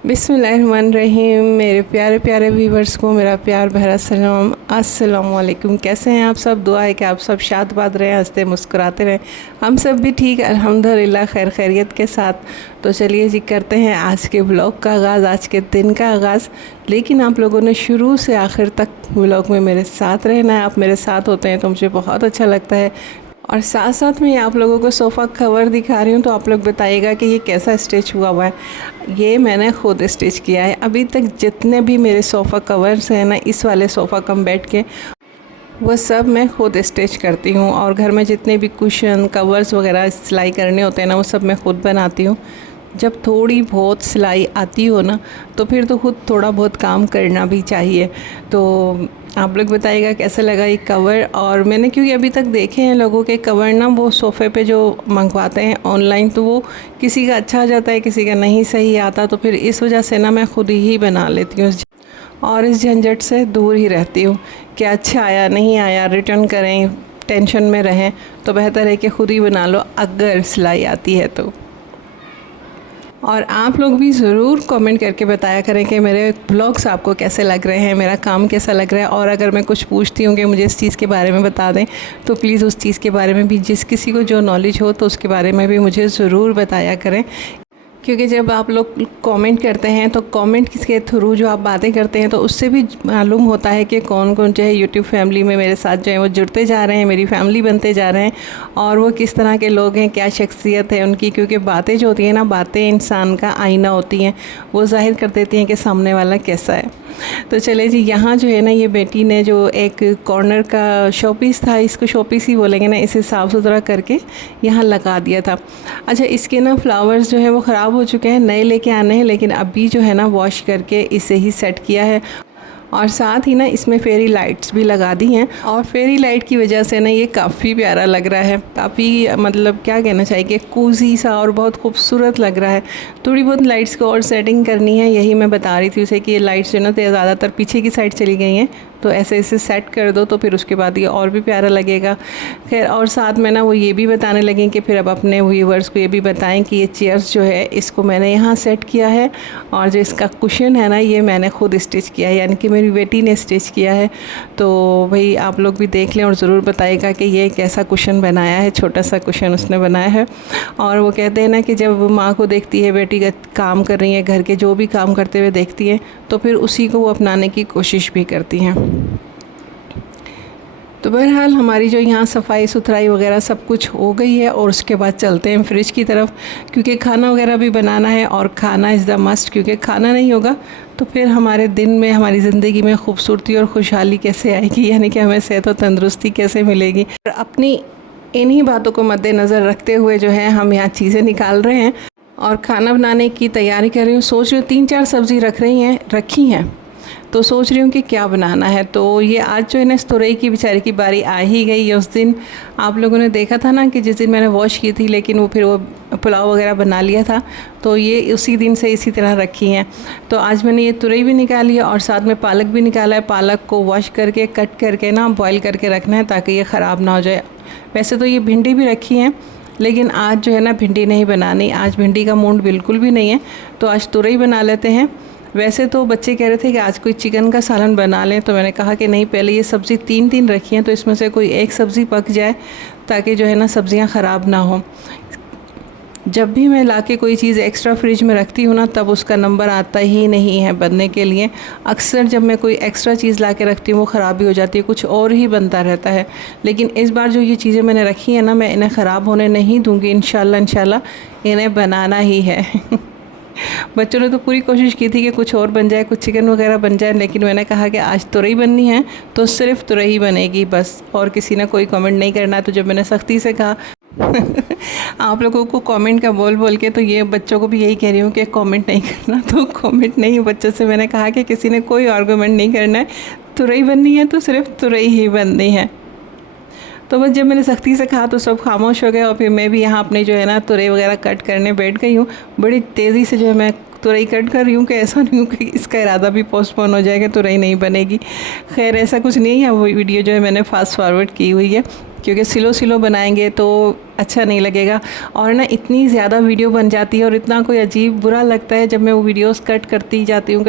बिस्मिल्लाहिर्रहमानिर्रहीम। मेरे प्यारे प्यारे व्यूवर्स को मेरा प्यार भरा सलाम। अस्सलाम वालेकुम। कैसे हैं आप सब? दुआ है कि आप सब शाद रहें, हंसते मुस्कुराते रहें। हम सब भी ठीक अल्हम्दुलिल्लाह खैर खैरियत के साथ। तो चलिए जी करते हैं आज के व्लॉग का आगाज़, आज के दिन का आगाज़। लेकिन आप लोगों ने शुरू से आखिर तक व्लॉग में मेरे साथ रहना है। आप मेरे साथ होते हैं तो मुझे बहुत अच्छा लगता है। और साथ साथ में आप लोगों को सोफ़ा कवर दिखा रही हूँ, तो आप लोग बताइएगा कि ये कैसा स्टिच हुआ है। ये मैंने खुद स्टिच किया है। अभी तक जितने भी मेरे सोफ़ा कवर्स हैं ना, इस वाले सोफ़ा कम बेड के, वो सब मैं खुद स्टिच करती हूँ। और घर में जितने भी कुशन कवर्स वगैरह सिलाई करने होते हैं ना, वो सब मैं खुद बनाती हूँ। जब थोड़ी बहुत सिलाई आती हो ना, तो फिर तो खुद थोड़ा बहुत काम करना भी चाहिए। तो आप लोग बताइएगा कैसा लगा ये कवर। और मैंने क्योंकि अभी तक देखे हैं लोगों के कवर ना, वो सोफ़े पे जो मंगवाते हैं ऑनलाइन, तो वो किसी का अच्छा आ जाता है, किसी का नहीं सही आता। तो फिर इस वजह से ना मैं खुद ही बना लेती हूँ और इस झंझट से दूर ही रहती हूँ कि अच्छा आया नहीं आया रिटर्न करें, टेंशन में रहें। तो बेहतर है कि खुद ही बना लो अगर सिलाई आती है तो। और आप लोग भी ज़रूर कमेंट करके बताया करें कि मेरे ब्लॉग्स आपको कैसे लग रहे हैं, मेरा काम कैसा लग रहा है। और अगर मैं कुछ पूछती हूँ कि मुझे इस चीज़ के बारे में बता दें, तो प्लीज़ उस चीज़ के बारे में भी, जिस किसी को जो नॉलेज हो, तो उसके बारे में भी मुझे ज़रूर बताया करें। क्योंकि जब आप लोग कमेंट करते हैं तो कमेंट के थ्रू जो आप बातें करते हैं, तो उससे भी मालूम होता है कि कौन कौन जो है यूट्यूब फैमिली में मेरे साथ जो है वो जुड़ते जा रहे हैं, मेरी फैमिली बनते जा रहे हैं। और वो किस तरह के लोग हैं, क्या शख्सियत है उनकी। क्योंकि बातें जो होती हैं ना, बातें इंसान का आईना होती हैं, वो ज़ाहिर कर देती हैं कि सामने वाला कैसा है। तो चले जी, यहाँ जो है ना, ये बेटी ने जो एक कॉर्नर का शोपीस था, इसको शोपीस ही बोलेंगे ना, इसे साफ़ सुथरा करके यहाँ लगा दिया था। अच्छा, इसके ना फ्लावर्स जो है वो ख़राब हो चुके हैं, नए लेके आने हैं, लेकिन अभी जो है ना वॉश करके इसे ही सेट किया है। और साथ ही ना इसमें फेरी लाइट्स भी लगा दी हैं। और फेरी लाइट की वजह से ना ये काफ़ी प्यारा लग रहा है, काफ़ी मतलब क्या कहना चाहिए कि कूजी सा और बहुत खूबसूरत लग रहा है। थोड़ी बहुत लाइट्स को और सेटिंग करनी है, यही मैं बता रही थी उसे कि ये लाइट्स जो ना ज़्यादातर पीछे की साइड चली गई हैं, तो ऐसे इसे सेट कर दो तो फिर उसके बाद ये और भी प्यारा लगेगा। खैर, और साथ में ना वो ये भी बताने लगी कि फिर अब अपने व्यूवर्स को ये भी बताएं कि ये चेयर्स जो है इसको मैंने यहाँ सेट किया है, और जो इसका कुशन है ना, ये मैंने खुद स्टिच किया है, यानी कि मेरी बेटी ने स्टिच किया है। तो भाई आप लोग भी देख लें और ज़रूर बताइएगा कि ये कैसा कुशन बनाया है। छोटा सा कुशन उसने बनाया है। और वो कहते हैं ना कि जब माँ को देखती है बेटी का काम कर रही है, घर के जो भी काम करते हुए देखती है, तो फिर उसी को वो अपनाने की कोशिश भी करती हैं। तो बहरहाल हमारी जो यहाँ सफाई सुथराई वगैरह सब कुछ हो गई है, और उसके बाद चलते हैं फ्रिज की तरफ, क्योंकि खाना वगैरह भी बनाना है। और खाना इज़ द मस्ट, क्योंकि खाना नहीं होगा तो फिर हमारे दिन में, हमारी ज़िंदगी में खूबसूरती और खुशहाली कैसे आएगी, यानी कि हमें सेहत और तंदुरुस्ती कैसे मिलेगी। अपनी इन्हीं बातों को मद्देनज़र रखते हुए जो है हम यहाँ चीज़ें निकाल रहे हैं और खाना बनाने की तैयारी कर रही हूँ। सोच रही हूँ 3-4 सब्ज़ी रखी हैं, तो सोच रही हूँ कि क्या बनाना है। तो ये आज जो है ना, तुरई की बेचारी की बारी आ ही गई है। उस दिन आप लोगों ने देखा था ना कि जिस दिन मैंने वॉश की थी, लेकिन वो फिर वो पुलाव वगैरह बना लिया था, तो ये उसी दिन से इसी तरह रखी हैं। तो आज मैंने ये तुरई भी निकाली है और साथ में पालक भी निकाला है। पालक को वॉश करके कट करके ना बॉयल करके रखना है, ताकि ये ख़राब ना हो जाए। वैसे तो ये भिंडी भी रखी हैं, लेकिन आज जो है ना भिंडी नहीं बनानी, आज भिंडी का मूड बिल्कुल भी नहीं है, तो आज तुरई बना लेते हैं। वैसे तो बच्चे कह रहे थे कि आज कोई चिकन का सालन बना लें, तो मैंने कहा कि नहीं, पहले ये सब्ज़ी 3 रखी हैं, तो इसमें से कोई एक सब्ज़ी पक जाए, ताकि जो है ना सब्ज़ियां ख़राब ना हो। जब भी मैं लाके कोई चीज़ एक्स्ट्रा फ्रिज में रखती हूँ ना, तब उसका नंबर आता ही नहीं है बनने के लिए। अक्सर जब मैं कोई एक्स्ट्रा चीज़ लाके रखती हूँ वो ख़राब भी हो जाती है, कुछ और ही बनता रहता है। लेकिन इस बार जो ये चीज़ें मैंने रखी हैं ना, मैं इन्हें ख़राब होने नहीं दूँगी। इंशाल्लाह इन्हें बनाना ही है। बच्चों ने तो पूरी कोशिश की थी कि कुछ और बन जाए, कुछ चिकन वगैरह बन जाए, लेकिन मैंने कहा कि आज तुरई बननी है तो सिर्फ तुरई बनेगी बस, और किसी ने कोई कमेंट नहीं करना है। तो जब मैंने सख्ती से कहा आप लोगों को कमेंट का बोल बोल के, तो ये बच्चों को भी यही कह रही हूँ कि कमेंट नहीं करना, तो कमेंट नहीं। बच्चों से मैंने कहा कि किसी ने कोई आर्गूमेंट नहीं करना है, तुरई बननी है तो सिर्फ तुरई ही बननी है। तो बस जब मैंने सख्ती से कहा तो सब खामोश हो गए, और फिर मैं भी यहाँ अपने जो है ना तुरई वगैरह कट करने बैठ गई हूँ। बड़ी तेज़ी से जो है मैं तुरई कट कर रही हूँ, कि ऐसा नहीं हो कि इसका इरादा भी पोस्टपोन हो जाएगा, तुरई नहीं बनेगी। खैर ऐसा कुछ नहीं है, वो वीडियो जो है मैंने फास्ट फॉरवर्ड की हुई है। क्योंकि स्लो स्लो बनाएंगे तो अच्छा नहीं लगेगा। और ना इतनी ज़्यादा वीडियो बन जाती है और इतना कोई अजीब बुरा लगता है जब मैं वो वीडियोस कट करती जाती हूँ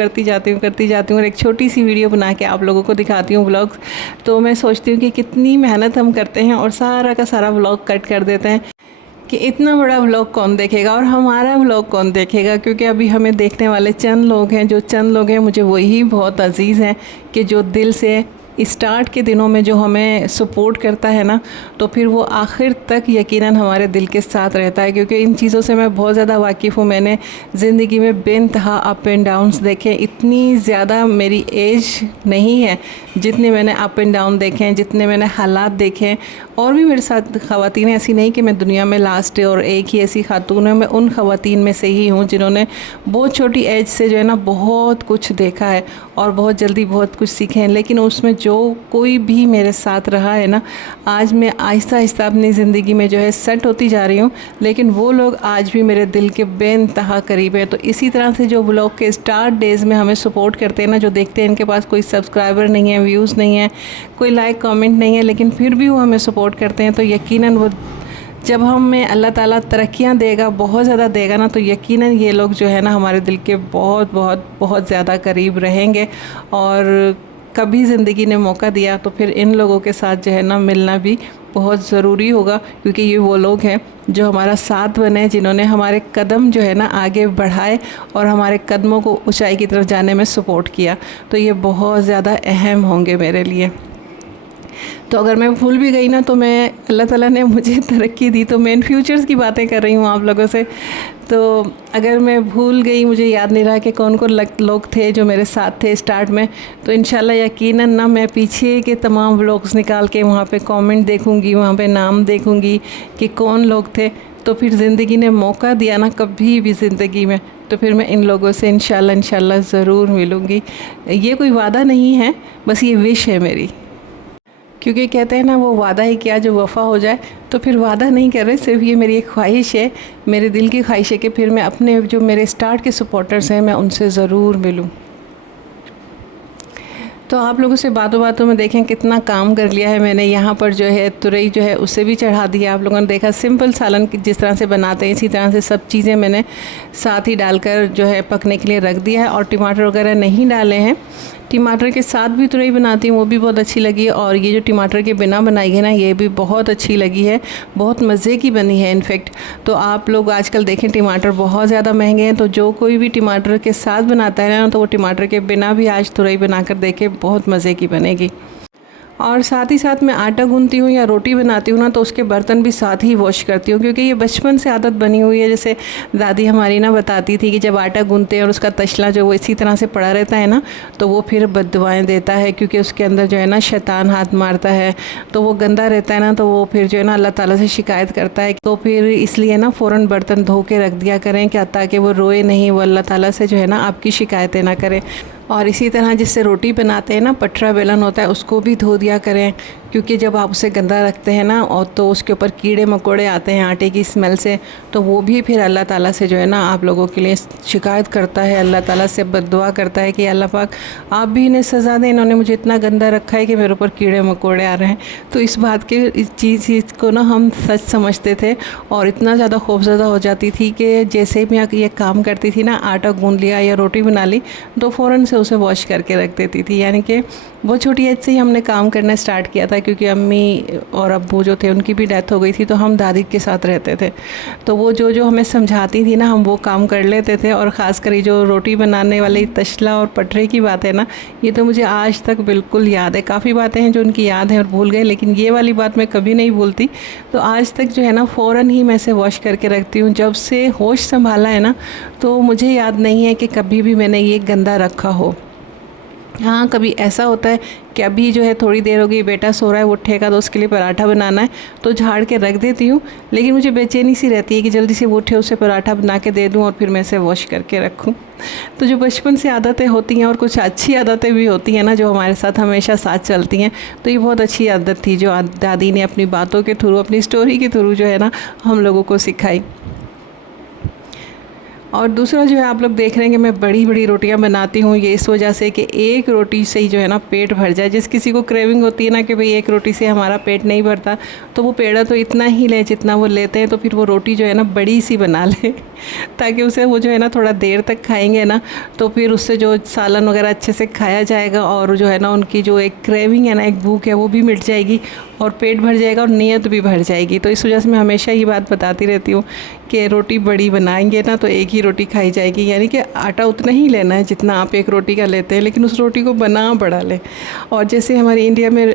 और एक छोटी सी वीडियो बना के आप लोगों को दिखाती हूँ व्लॉग्स। तो मैं सोचती हूँ कि कितनी मेहनत हम करते हैं और सारा का सारा व्लॉग कट कर देते हैं कि इतना बड़ा व्लॉग कौन देखेगा और हमारा व्लॉग कौन देखेगा। क्योंकि अभी हमें देखने वाले चंद लोग हैं, जो चंद लोग हैं मुझे वही बहुत अजीज़ हैं कि जो दिल से स्टार्ट के दिनों में जो हमें सपोर्ट करता है ना, तो फिर वो आखिर तक यकीनन हमारे दिल के साथ रहता है। क्योंकि इन चीज़ों से मैं बहुत ज़्यादा वाकिफ़ हूँ। मैंने ज़िंदगी में बेइंतहा अप एंड डाउन्स देखे। इतनी ज़्यादा मेरी एज नहीं है जितने मैंने अप एंड डाउन देखे हैं, जितने मैंने हालात देखे हैं। और भी मेरे साथ ख़वातीन, ऐसी नहीं कि मैं दुनिया में लास्ट है और एक ही ऐसी खातून है। मैं उन ख़वातीन में से ही हूँ जिन्होंने बहुत छोटी एज से जो है ना बहुत कुछ देखा है और बहुत जल्दी बहुत कुछ सीखे हैं। लेकिन उसमें जो कोई भी मेरे साथ रहा है ना, आज मैं आहिस्ता आहिस्ता अपनी ज़िंदगी में जो है सेट होती जा रही हूँ, लेकिन वो लोग आज भी मेरे दिल के बेइंतहा करीब हैं। तो इसी तरह से जो ब्लॉग के स्टार्ट डेज़ में हमें सपोर्ट करते हैं ना, जो देखते हैं इनके पास कोई सब्सक्राइबर नहीं है, व्यूज़ नहीं है, कोई लाइक कमेंट नहीं है, लेकिन फिर भी वो हमें सपोर्ट करते हैं, तो यकीनन वो जब हमें अल्लाह ताला तरक्कियाँ देगा, बहुत ज़्यादा देगा ना, तो यकीनन ये लोग जो है ना हमारे दिल के बहुत बहुत बहुत ज़्यादा करीब रहेंगे। और कभी ज़िंदगी ने मौका दिया तो फिर इन लोगों के साथ जो है ना मिलना भी बहुत ज़रूरी होगा। क्योंकि ये वो लोग हैं जो हमारा साथ बने, जिन्होंने हमारे कदम जो है ना आगे बढ़ाए और हमारे कदमों को ऊंचाई की तरफ जाने में सपोर्ट किया। तो ये बहुत ज़्यादा अहम होंगे मेरे लिए। तो अगर मैं भूल भी गई ना, तो मैं अल्लाह ताला ने मुझे तरक्की दी, तो मैं इन फ्यूचर्स की बातें कर रही हूँ आप लोगों से। तो अगर मैं भूल गई, मुझे याद नहीं रहा कि कौन कौन लोग थे जो मेरे साथ थे स्टार्ट में, तो इंशाल्लाह यकीनन ना मैं पीछे के तमाम व्लॉग्स निकाल के वहाँ पे कमेंट देखूँगी, वहाँ पे नाम देखूँगी कि कौन लोग थे। तो फिर ज़िंदगी ने मौका दिया ना कभी भी ज़िंदगी में, तो फिर मैं इन लोगों से इंशाल्लाह ज़रूर मिलूँगी। ये कोई वादा नहीं है, बस ये विश है मेरी। क्योंकि कहते हैं ना वो वादा ही किया जो वफ़ा हो जाए, तो फिर वादा नहीं कर रहे, सिर्फ ये मेरी एक ख्वाहिश है, मेरे दिल की ख्वाहिश है कि फिर मैं अपने जो मेरे स्टार्ट के सपोर्टर्स हैं मैं उनसे ज़रूर मिलूं। तो आप लोगों से बातों बातों में देखें कितना काम कर लिया है मैंने। यहाँ पर जो है तुरई जो है उसे भी चढ़ा दिया। आप लोगों ने देखा सिंपल सालन जिस तरह से बनाते हैं इसी तरह से सब चीज़ें मैंने साथ ही डालकर जो है पकने के लिए रख दिया है। और टमाटर वगैरह नहीं डाले हैं। टमाटर के साथ भी तुरई बनाती हूँ, वो भी बहुत अच्छी लगी। और ये जो टमाटर के बिना बनाई है ना, ये भी बहुत अच्छी लगी है, बहुत मज़े की बनी है इनफेक्ट। तो आप लोग आजकल देखें टमाटर बहुत ज़्यादा महंगे हैं, तो जो कोई भी टमाटर के साथ बनाता है ना, तो वो टमाटर के बिना भी आज तुरई बनाकर देखे, बहुत मज़े की बनेगी। और साथ ही साथ मैं आटा गूंथती हूँ या रोटी बनाती हूँ ना, तो उसके बर्तन भी साथ ही वॉश करती हूँ। क्योंकि ये बचपन से आदत बनी हुई है। जैसे दादी हमारी ना बताती थी कि जब आटा गूंथते हैं और उसका तशला जो वो इसी तरह से पड़ा रहता है ना, तो वो फिर बददुआएं देता है। क्योंकि उसके अंदर जो है ना शैतान हाथ मारता है, तो वो गंदा रहता है ना, तो वो फिर जो है ना अल्लाह ताला से शिकायत करता है। तो फिर इसलिए ना फ़ौरन बर्तन धो के रख दिया करें, क्या ताकि वो रोए नहीं, वो अल्लाह ताला से जो है ना आपकी शिकायतें ना करे। और इसी तरह जिससे रोटी बनाते हैं ना, पटरा बेलन होता है, उसको भी धो दिया करें। क्योंकि जब आप उसे गंदा रखते हैं ना, और तो उसके ऊपर कीड़े मकोड़े आते हैं आटे की स्मेल से, तो वो भी फिर अल्लाह ताला से जो है ना आप लोगों के लिए शिकायत करता है, अल्लाह ताला से बद्दुआ करता है कि अल्लाह पाक आप भी इन्हें सज़ा दें, इन्होंने मुझे इतना गंदा रखा है कि मेरे ऊपर कीड़े मकोड़े आ रहे हैं। तो इस बात के इस चीज़ को ना हम सच समझते थे और इतना ज़्यादा खौफज़दा हो जाती थी कि जैसे मैं ये काम करती थी ना, आटा गूंद लिया या रोटी बना ली, तो फ़ौरन से उसे वॉश करके रख देती थी। यानी कि बहुत छोटी एज से ही हमने काम करना स्टार्ट किया था। क्योंकि अम्मी और अब्बू जो थे उनकी भी डेथ हो गई थी, तो हम दादी के साथ रहते थे। तो वो जो हमें समझाती थी ना, हम वो काम कर लेते थे। और ख़ासकर जो रोटी बनाने वाली तशला और पटरे की बात है ना, ये तो मुझे आज तक बिल्कुल याद है। काफ़ी बातें हैं जो उनकी याद है और भूल गए, लेकिन ये वाली बात मैं कभी नहीं भूलती। तो आज तक जो है ना फ़ौरन ही मैं इसे वॉश करके रखती हूँ। जब से होश संभाला है ना, तो मुझे याद नहीं है कि कभी भी मैंने ये गंदा रखा हो। हाँ, कभी ऐसा होता है कि अभी जो है थोड़ी देर हो गई, बेटा सो रहा है, वो उठेगा तो उसके लिए पराठा बनाना है, तो झाड़ के रख देती हूँ। लेकिन मुझे बेचैनी सी रहती है कि जल्दी से वो उठे, उसे पराठा बना के दे दूँ और फिर मैं इसे वॉश करके रखूँ। तो जो बचपन से आदतें होती हैं और कुछ अच्छी आदतें भी होती हैं ना, जो हमारे साथ हमेशा साथ चलती हैं, तो ये बहुत अच्छी आदत थी जो दादी ने अपनी बातों के थ्रू, अपनी स्टोरी के थ्रू जो है ना हम लोगों को सिखाई। और दूसरा जो है, आप लोग देख रहे हैं कि मैं बड़ी बड़ी रोटियां बनाती हूँ, ये इस वजह से कि एक रोटी से ही जो है ना पेट भर जाए। जिस किसी को क्रेविंग होती है ना कि भाई एक रोटी से हमारा पेट नहीं भरता, तो वो पेड़ा तो इतना ही ले जितना वो लेते हैं, तो फिर वो रोटी जो है ना बड़ी सी बना ले ताकि उसे वो जो है ना थोड़ा देर तक खाएंगे ना, तो फिर उससे जो सालन वगैरह अच्छे से खाया जाएगा, और जो है ना उनकी जो एक क्रेविंग है ना, एक भूख है, वो भी मिट जाएगी और पेट भर जाएगा और नीयत भी भर जाएगी। तो इस वजह से मैं हमेशा ये बात बताती रहती हूँ कि रोटी बड़ी बनाएंगे ना तो एक ही रोटी खाई जाएगी, यानी कि आटा उतना ही लेना है जितना आप एक रोटी का लेते हैं, लेकिन उस रोटी को बना बड़ा लें। और जैसे हमारे इंडिया में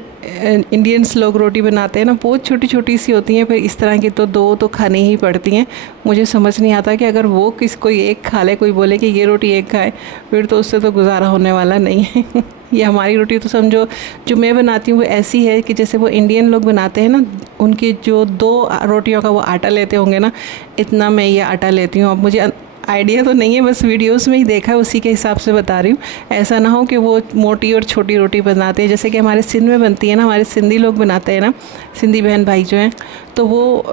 इंडियंस लोग रोटी बनाते हैं ना, बहुत छोटी छोटी सी होती हैं, फिर इस तरह की तो 2 तो खानी ही पड़ती हैं। मुझे समझ नहीं आता कि अगर वो कोई एक खा ले, कोई बोले कि ये रोटी एक खाए, फिर तो उससे तो गुजारा होने वाला नहीं है ये हमारी रोटी तो समझो जो मैं बनाती हूँ वो ऐसी है कि जैसे वो इंडियन लोग बनाते हैं ना, उनकी जो 2 रोटियों का वो आटा लेते होंगे ना, इतना मैं ये आटा लेती हूँ। अब मुझे आइडिया तो नहीं है, बस वीडियोस में ही देखा है, उसी के हिसाब से बता रही हूँ। ऐसा ना हो कि वो मोटी और छोटी रोटी बनाते हैं, जैसे कि हमारे सिंध में बनती है ना, हमारे सिंधी लोग बनाते हैं ना, सिंधी बहन भाई जो हैं, तो वो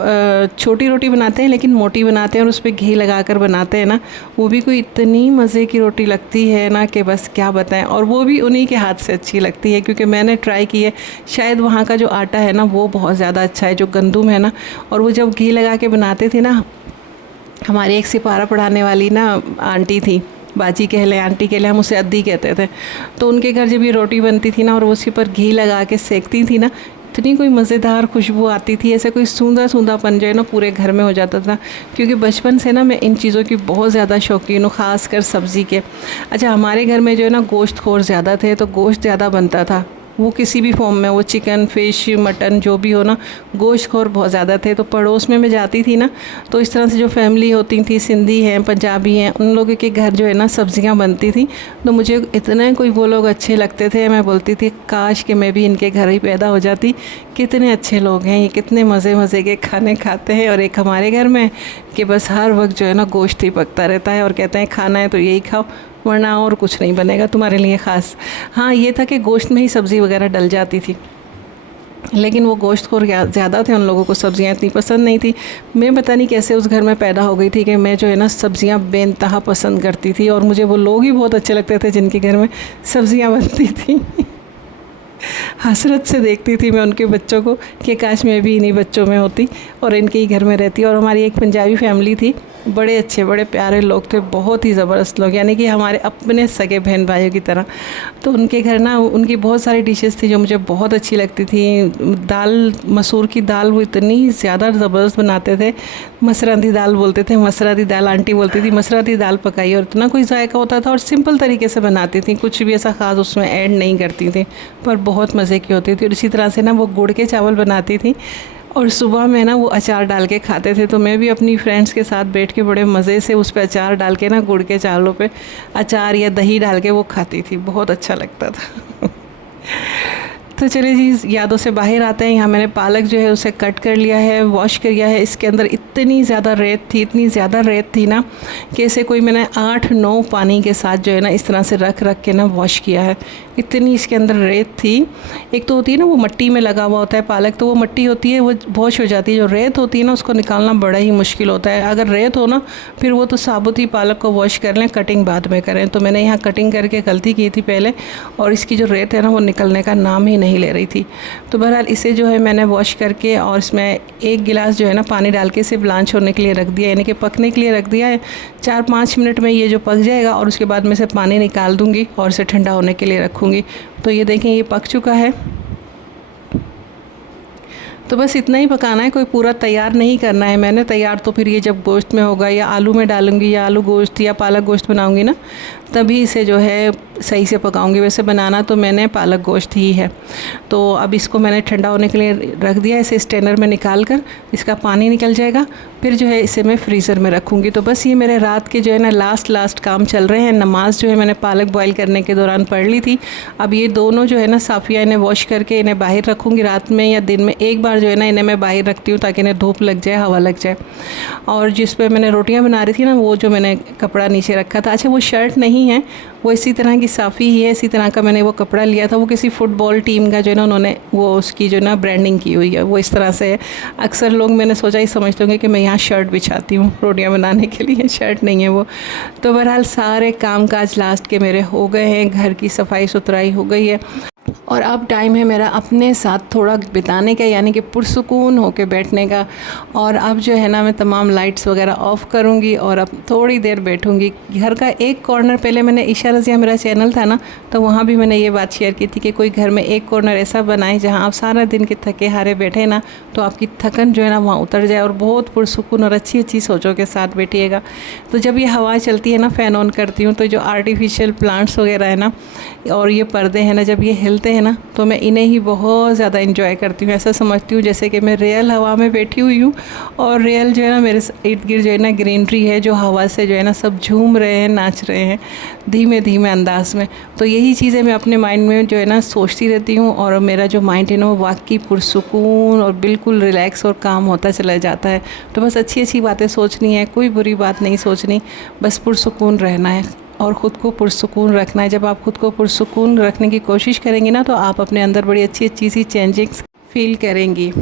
छोटी रोटी बनाते हैं लेकिन मोटी बनाते हैं और उस पर घी लगा कर बनाते हैं ना, वो भी कोई इतनी मज़े की रोटी लगती है ना कि बस क्या बताएं। और वो भी उन्हीं के हाथ से अच्छी लगती है, क्योंकि मैंने ट्राई की है। शायद वहाँ का जो आटा है ना वो बहुत ज़्यादा अच्छा है, जो गंदुम है ना, और वो जब घी लगा के बनाते थे ना, हमारी एक सिपारा पढ़ाने वाली ना आंटी थी, बाजी कह लें, आंटी कह लें, हम उसे अद्दी कहते थे, तो उनके घर जब ये रोटी बनती थी ना और वो उसी पर घी लगा के सेकती थी ना, इतनी कोई मज़ेदार खुशबू आती थी, ऐसे कोई सूंधा सूंधापन जो है ना पूरे घर में हो जाता था। क्योंकि बचपन से ना मैं इन चीज़ों की बहुत ज़्यादा शौकीन हूँ, ख़ास कर सब्ज़ी के। अच्छा, हमारे घर में जो है ना गोश्त खोर ज़्यादा थे, तो गोश्त ज़्यादा बनता था, वो किसी भी फॉर्म में, वो चिकन, फ़िश, मटन जो भी हो ना, गोश्तखोर बहुत ज़्यादा थे। तो पड़ोस में मैं जाती थी ना, तो इस तरह से जो फैमिली होती थी, सिंधी हैं, पंजाबी हैं, उन लोगों के घर जो है ना सब्जियां बनती थी, तो मुझे इतने कोई वो लोग अच्छे लगते थे, मैं बोलती थी काश कि मैं भी इनके घर ही पैदा हो जाती। कितने अच्छे लोग हैं ये, कितने मज़े मज़े के खाने खाते हैं। और एक हमारे घर में कि बस हर वक्त जो है ना गोश्त ही पकता रहता है, और कहते हैं खाना है तो यही खाओ, वरना और कुछ नहीं बनेगा तुम्हारे लिए ख़ास। हाँ, ये था कि गोश्त में ही सब्ज़ी वगैरह डल जाती थी, लेकिन वो गोश्त खोर ज़्यादा थे, उन लोगों को सब्ज़ियाँ इतनी पसंद नहीं थी। मैं पता नहीं कैसे उस घर में पैदा हो गई थी कि मैं जो है ना सब्ज़ियाँ बेइंतहा पसंद करती थी, और मुझे वो लोग ही बहुत अच्छे लगते थे जिनके घर में सब्ज़ियाँ बनती थी हसरत से देखती थी मैं उनके बच्चों को कि काश मैं भी इन्हीं बच्चों में होती और इनके ही घर में रहती। और हमारी एक पंजाबी फैमिली थी, बड़े अच्छे बड़े प्यारे लोग थे, बहुत ही ज़बरदस्त लोग, यानी कि हमारे अपने सगे बहन भाइयों की तरह। तो उनके घर ना उनकी बहुत सारी डिशेस थी जो मुझे बहुत अच्छी लगती थी। दाल, मसूर की दाल, वो इतनी ज़्यादा ज़बरदस्त बनाते थे। मसराती दाल बोलते थे, मसराती दाल आंटी बोलती थी, मसराती दाल पकाई, और इतना कोई जायका होता था, और सिंपल तरीके से बनाती थी, कुछ भी ऐसा ख़ास उसमें ऐड नहीं करती थी, पर बहुत मज़े की होती थी। और इसी तरह से ना वो गुड़ के चावल बनाती थी, और सुबह में ना वो अचार डाल के खाते थे। तो मैं भी अपनी फ्रेंड्स के साथ बैठ के बड़े मज़े से उस पर अचार डाल के ना, गुड़ के चावलों पे अचार या दही डाल के वो खाती थी, बहुत अच्छा लगता था तो चलिए जी, यादों से बाहर आते हैं। यहाँ मैंने पालक जो है उसे कट कर लिया है, वॉश कर लिया है। इसके अंदर इतनी ज़्यादा रेत थी, इतनी ज़्यादा रेत थी ना कि इसे कोई मैंने 8-9 पानी के साथ जो है ना इस तरह से रख के ना वॉश किया है। इतनी इसके अंदर रेत थी। एक तो होती है ना वो मट्टी में लगा हुआ होता है पालक, तो वो मट्टी होती है वो वॉश हो जाती है। जो रेत होती है ना उसको निकालना बड़ा ही मुश्किल होता है। अगर रेत हो ना फिर वो तो साबुत ही पालक को वॉश कर लें, कटिंग बाद में करें। तो मैंने यहाँ कटिंग करके गलती की थी पहले, और इसकी जो रेत है ना वो निकलने का नाम ही नहीं ले रही थी। तो बहरहाल इसे जो है मैंने वॉश करके और इसमें 1 गिलास जो है ना पानी डाल के इसे ब्लांच होने के लिए रख दिया, यानी कि पकने के लिए रख दिया है। 4-5 मिनट में ये जो पक जाएगा और उसके बाद मैं इसे पानी निकाल दूँगी और इसे ठंडा होने के लिए रखूँगी। तो ये देखें ये पक चुका है। तो बस इतना ही पकाना है, कोई पूरा तैयार नहीं करना है मैंने। तैयार तो फिर ये जब गोश्त में होगा या आलू में डालूंगी या आलू गोश्त या पालक गोश्त बनाऊंगी ना, तभी इसे जो है सही से पकाऊंगी। वैसे बनाना तो मैंने पालक गोश्त ही है। तो अब इसको मैंने ठंडा होने के लिए रख दिया। इसे स्ट्रेनर में निकाल कर इसका पानी निकल जाएगा, फिर जो है इसे मैं फ्रीज़र में रखूँगी। तो बस ये मेरे रात के जो है ना लास्ट काम चल रहे हैं। नमाज़ जो है मैंने पालक बॉयल करने के दौरान पढ़ ली थी। अब ये दोनों जो है ना साफ़िया इन्हें वॉश करके इन्हें बाहर रखूँगी रात में या दिन में एक बार बार जो है ना इन्हें मैं बाहर रखती हूँ ताकि इन्हें धूप लग जाए, हवा लग जाए। और जिस पे मैंने रोटियां बना रही थी ना, वो जो मैंने कपड़ा नीचे रखा था, अच्छा वो शर्ट नहीं है, वो इसी तरह की साफ़ी ही है, इसी तरह का मैंने वो कपड़ा लिया था। वो किसी फुटबॉल टीम का जो है ना उन्होंने वो उसकी जो है ना ब्रांडिंग की हुई है, वो इस तरह से है। अक्सर लोग मैंने सोचा ही समझते होंगे कि मैं यहाँ शर्ट बिछाती हूँ रोटियाँ बनाने के लिए, शर्ट नहीं है वो। तो बहरहाल सारे काम काज लास्ट के मेरे हो गए हैं, घर की सफाई सुथराई हो गई है और अब टाइम है मेरा अपने साथ थोड़ा बिताने का, यानी कि पुरसुकून होके बैठने का। और अब जो है ना मैं तमाम लाइट्स वगैरह ऑफ़ करूँगी और अब थोड़ी देर बैठूँगी। घर का एक कॉर्नर, पहले मैंने ईशा रज़िया मेरा चैनल था ना, तो वहाँ भी मैंने ये बात शेयर की थी कि कोई घर में एक कॉर्नर ऐसा बनाए जहाँ आप सारा दिन के थके हारे बैठे ना, तो आपकी थकन जो है ना वहाँ उतर जाए और बहुत पुरसुकून और अच्छी अच्छी सोचों के साथ बैठिएगा। तो जब ये हवा चलती है ना, फ़ैन ऑन करती हूँ, तो जो आर्टिफिशियल प्लांट्स वगैरह है ना और ये पर्दे हैं ना, जब ये हिलते हैं ना, तो मैं इन्हें ही बहुत ज़्यादा इंजॉय करती हूँ। ऐसा समझती हूँ जैसे कि मैं रियल हवा में बैठी हुई हूँ और रियल जो है ना मेरे इर्द गिर्द जो है ना ग्रीनरी है, जो हवा से जो है ना सब झूम रहे हैं, नाच रहे हैं धीमे धीमे अंदाज में। तो यही चीज़ें मैं अपने माइंड में जो है ना सोचती रहती हूँ और मेरा जो माइंड है ना वो वाकई पुरसुकून और बिल्कुल रिलैक्स और काम होता चला जाता है। तो बस अच्छी अच्छी बातें सोचनी है, कोई बुरी बात नहीं सोचनी, बस पुरसुकून रहना है और ख़ुद को पुरसुकून रखना है। जब आप ख़ुद को पुरसुकून रखने की कोशिश करेंगी ना, तो आप अपने अंदर बड़ी अच्छी अच्छी सी चेंजिंग्स फील करेंगी।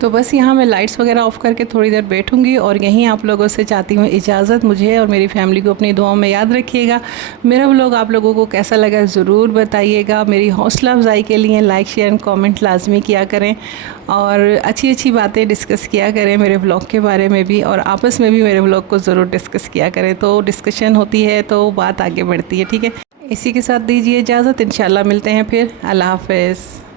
तो बस यहाँ मैं लाइट्स वगैरह ऑफ़ करके थोड़ी देर बैठूंगी और यहीं आप लोगों से चाहती हूँ इजाज़त। मुझे और मेरी फैमिली को अपनी दुआओं में याद रखिएगा। मेरा व्लॉग आप लोगों को कैसा लगा ज़रूर बताइएगा। मेरी हौसला अफजाई के लिए लाइक शेयर एंड कमेंट लाजमी किया करें और अच्छी अच्छी बातें डिस्कस किया करें मेरे व्लॉग के बारे में भी, और आपस में भी मेरे व्लॉग को ज़रूर डिस्कस किया करें। तो डिस्कशन होती है तो बात आगे बढ़ती है, ठीक है। इसी के साथ दीजिए इजाज़त, इंशाल्लाह मिलते हैं फिर। अल्लाह हाफ़िज़।